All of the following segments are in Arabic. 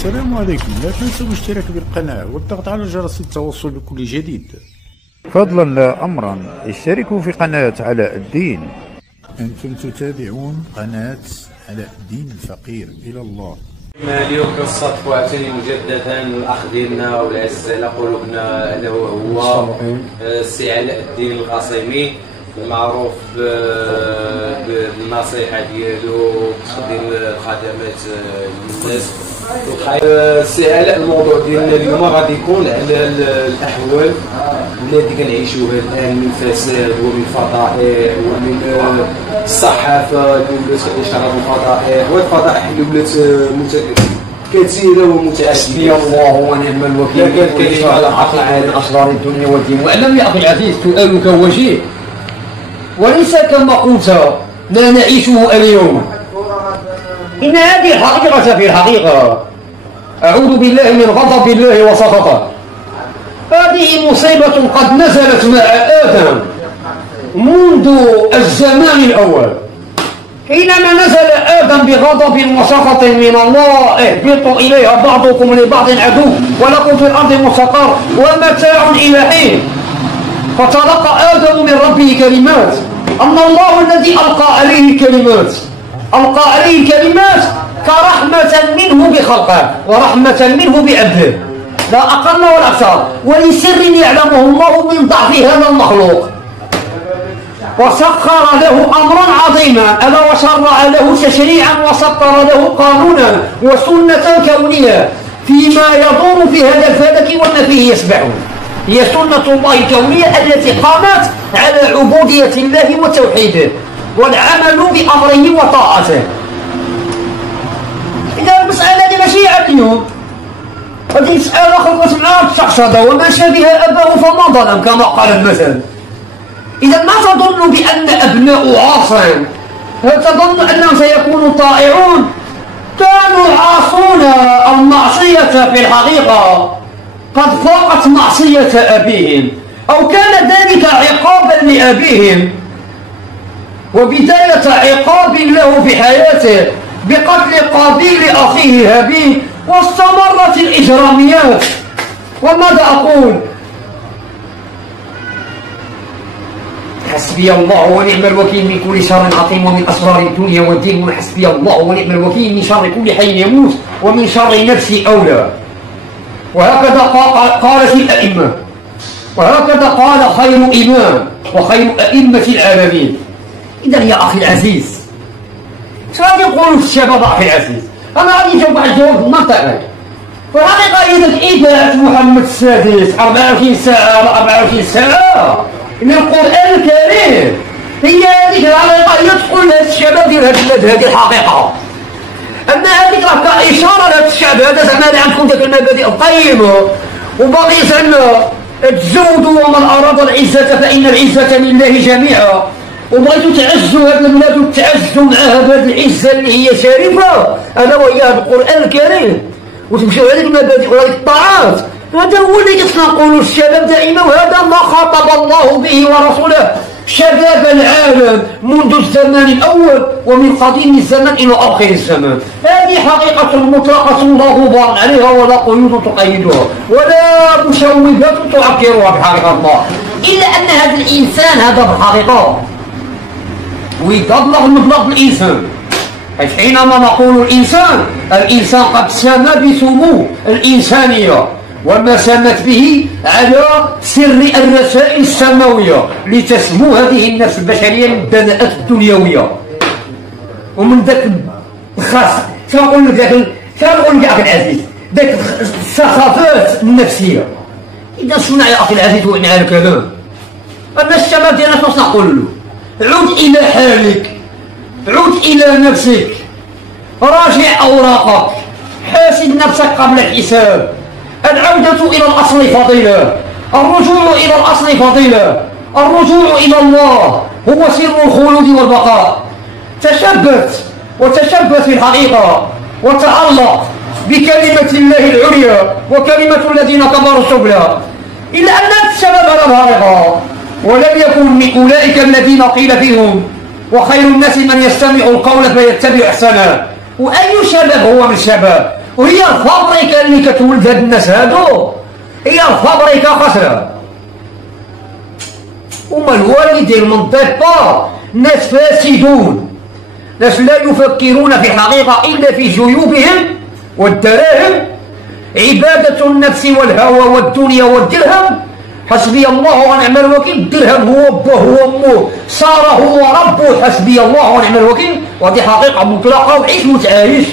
السلام عليكم. لا تنسوا الاشتراك بالقناة والضغط على جرس التوصل بكل جديد. فضلا لا أمرا اشتركوا في قناة علاء الدين. أنتم تتابعون قناة علاء الدين الفقير إلى الله. اليوم كنصادفوا عاوتاني مجددا الاخ ديالنا والعز على قلوبنا اللي هو السي علاء الدين القاسمي، المعروف بالنصيحه ديالو وتقديم الخدمات للناس. السي علاء، الموضوع ديالنا اليوم غادي يكون على الاحوال التي كنعيشوها الان من فساد ومن فضائح ومن الصحافه اللي ولات كتنشر الفضائح، والفضائح اللي ولات كثيره ومتعدده. حسبي الله ونعم الوكيل. كلمه على عن اسرار الدنيا والدين. واعلم يا اخي العزيز، سؤالك وجيه وليس كما قلت لا نعيشه اليوم. ان هذه الحقيقه في الحقيقه اعوذ بالله من غضب الله وسخطه. هذه مصيبه قد نزلت مع ادم منذ الزمان الاول، حينما نزل آدم بغضب وسخط من الله: اهبطوا إليها بعضكم لبعض عدو ولكم في الأرض مستقر ومتاع إلى حين. فتلقى آدم من ربه كلمات، أن الله الذي ألقى عليه كلمات كرحمة منه بخلقه ورحمة منه بعبده، لا أقل ولا أكثر، ولسر يعلمه الله من ضعف هذا المخلوق. وسخر له أمرا عظيما، ألا وشرع له تشريعا وسطر له قانونا وسنة كونية فيما يدور في هذا الفلك وما فيه يسبحون. هي سنة الله الكونية التي قامت على عبودية الله وتوحيده والعمل بأمره وطاعته. إذا المسألة هذه ماشي اليوم، هذه مسألة خلقت معها الشخصة وما شبه أباه فما ظلم كما قال المثل. إذا ما تظن بأن أبناء عاصم، هل تظن أنهم سيكونوا طائعون؟ كانوا عاصون المعصية في الحقيقة قد فاقت معصية أبيهم، أو كان ذلك عقابا لأبيهم وبداية عقاب له في حياته بقتل قابيل أخيه هابيل، واستمرت الإجراميات. وماذا أقول؟ حسبي الله ونعم الوكيل من كل شر عظيم ومن أسرار الدنيا والدين، وحسبي الله ونعم الوكيل من شر كل حي يموت ومن شر نفسي أولى. وهكذا قالت الأئمة، وهكذا قال خير إمام وخير أئمة العالمين. إذا يا أخي العزيز، شو غادي نقولوا في الشباب أخي العزيز؟ أنا غادي نجاوب على الجواب المنطقي. في الحقيقة إذا إذاعة محمد السادس 24 ساعة على 24 ساعة من القرآن الكريم هي هذيك الحقيقة، يدخل لهذا الشباب ديال هذا البلاد. هذه الحقيقة أن هذيك راه إشارة لهذا الشعب هذا، زعما عندكم ديك المبادئ القيمة وباقي زعما تزودوا: ومن أراد العزة فإن العزة لله جميعا. وبغيتوا تعزوا هذه البلاد وتعزوا معها بهذه العزة اللي هي شريفة ألا وهي القرآن الكريم، وتمشيو هذيك المبادئ وهذيك الطاعات. هذا هو اللي نقولوا الشباب دائما، وهذا ما خاطب الله به ورسوله شباب العالم منذ الزمان الأول ومن قديم الزمان إلى آخر الزمان. هذه حقيقة مطلقة لا غبار عليها ولا قيود تقيدها ولا مشوبات تعكرها بحقيقة الله، إلا أن هذا الإنسان هذا بالحقيقة ويبلغ مبلغ الإنسان. حينما نقول الإنسان قد سمى بسمو الإنسانية وما سمت به على سر الرسائل السماوية لتسمو هذه النفس البشرية من الدناءات الدنيوية ومن ذاك الخاص. شنقول لك يا أخي العزيز؟ ذاك السخافات النفسية. إذا اسمع يا أخي العزيز وإنها الكلام، أما الشباب ديالنا واش نقول له؟ عد إلى حالك، عد إلى نفسك، راجع أوراقك، حاسب نفسك قبل الحساب. العودة إلى الأصل فضيلة، الرجوع إلى الأصل فضيلة، الرجوع إلى الله هو سر الخلود والبقاء. وتشبث في الحقيقة وتعلق بكلمة الله العليا وكلمة الذين كفروا السفلى. إلا أن الشباب على الحقيقة ولم يكن من أولئك الذين قيل فيهم: وخير الناس من يستمع القول فيتبع أحسنه. وأي شباب هو من الشباب؟ وهي الفابريكا اللي كتولد هاد الناس هادو هي الفابريكا خاسرة. هما الوالدين من الديبار ناس فاسدون، ناس لا يفكرون في الحقيقة إلا في جيوبهم والدراهم، عبادة النفس والهوى والدنيا والدرهم. حسبي الله ونعم الوكيل. الدرهم هو أبوه وأمه، صار هو ربه. حسبي الله ونعم الوكيل. وهذه حقيقة مطلقة وعيش وتعايش.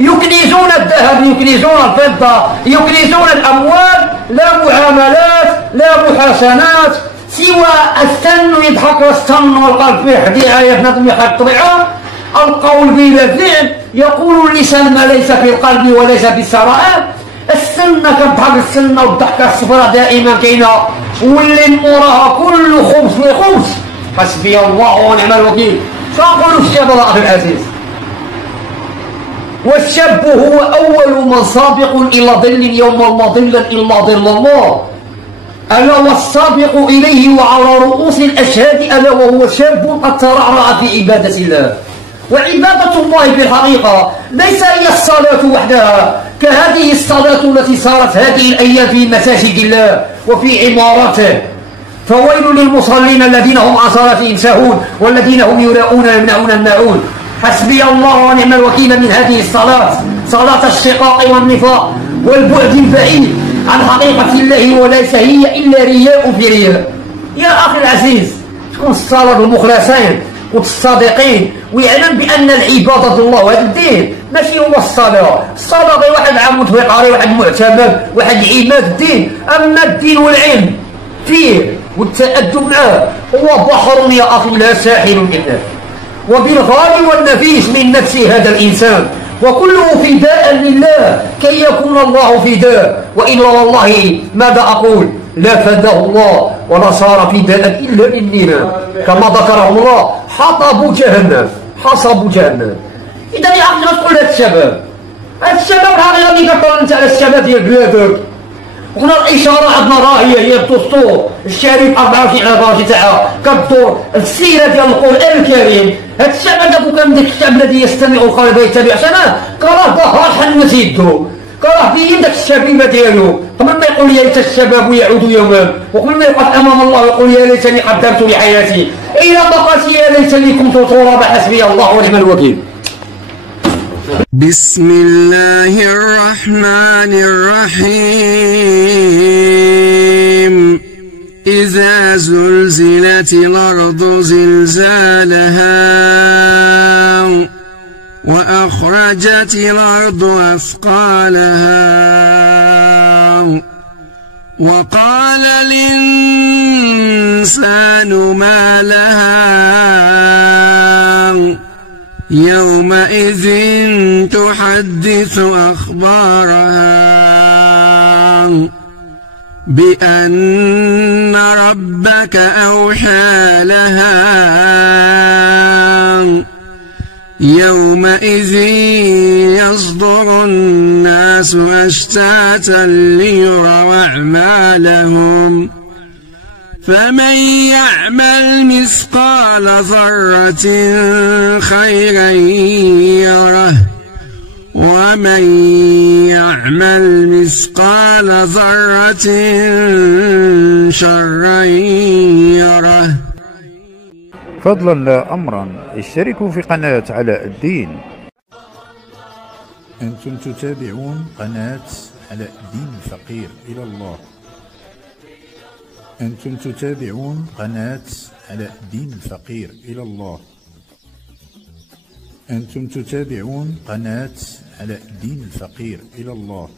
يكنزون الذهب، يكنزون الفضة، يكنزون الأموال، لا معاملات لا محاسنات سوى السن يضحك والسن والقلب فيه حديعة يبنى الطبيعة. القول بلا فعل، يقول اللسان ما ليس في القلب وليس في السرائر. السنة كتضحك السنة والضحكة الصفراء دائما كاينة، واللي موراها كل خبز في خبز. حسبي الله ونعم الوكيل. شنقولوا الشاب أخي العزيز؟ والشاب هو أول من سابق إلى ظل يوم لا ظل إلا ظل الله، ألا والسابق إليه وعلى رؤوس الأشهاد ألا وهو شاب قد ترعرع في عبادة الله. وعبادة الله في الحقيقة ليس هي الصلاة وحدها كهذه الصلاة التي صارت هذه الأيام في مساجد الله وفي عماراته. فويل للمصلين الذين هم عن صلاتهم ساهون والذين هم يراءون يمنعون الماعون. حسبي الله ونعم الوكيل من هذه الصلاة، صلاة الشقاق والنفاق والبعد البعيد عن حقيقة الله، وليس هي إلا رياء في رياء. يا أخي العزيز، تكون الصلاة المخلصين والصادقين ويعلم بأن العبادة الله وهذا الدين ماشي هو الصلاة. الصلاة غير واحد عمود في قاري، واحد معتمد، واحد عماد الدين. أما الدين والعلم فيه والتأدب معه هو بحر يا أخي لا ساحل منه، وبالغالي والنفيس من نفس هذا الإنسان، وكله فداء لله كي يكون الله فداء. وإلا والله ماذا أقول؟ لا فداه الله ولا صار فداء إلا للنيران كما ذكره الله. حطبوا جهنم، حصبوا جهنم. إذا يا أخي غتقول هاد الشباب، هاد الشباب الحقيقة اللي كتقول أنت على الشباب ديال بلادك، وقلنا الإشارة عندنا راهية هي الدستور الشريف 24 ساعة كدور السيرة ديال القرآن الكريم. هاد الشعب هذاك كان ديك الشعب الذي يستمع القلب ويتبع سنة كراه ظهر حنس يدو، كراه في داك الشبيبة ديالو. قبل ما يقول يا ليت الشباب يعود يوما، وقبل ما يقف أمام الله يقول يا ليتني قدرت لحياتي إذا بقت يا ليتني كنت ترابا. حسبي الله ونعم الوكيل. بسم الله الرحمن الرحيم. إذا زلزلت الأرض زلزالها وأخرجت الأرض أثقالها وقال الإنسان ما لها يومئذ تحدث أخبارها بأن ربك أوحى لها يومئذ يصدر الناس أشتاتا ليروا أعمالهم فمن يعمل مثقال ذرة خيرا يره ومن يعمل مثقال ذرة شرا يره. فضلا لا أمرا، اشتركوا في قناة علاء الدين. أنتم تتابعون قناة علاء الدين الفقير إلى الله. أنتم تتابعون قناة علاء الدين الفقير إلى الله. أنتم تتابعون قناة علاء الدين الفقير إلى الله.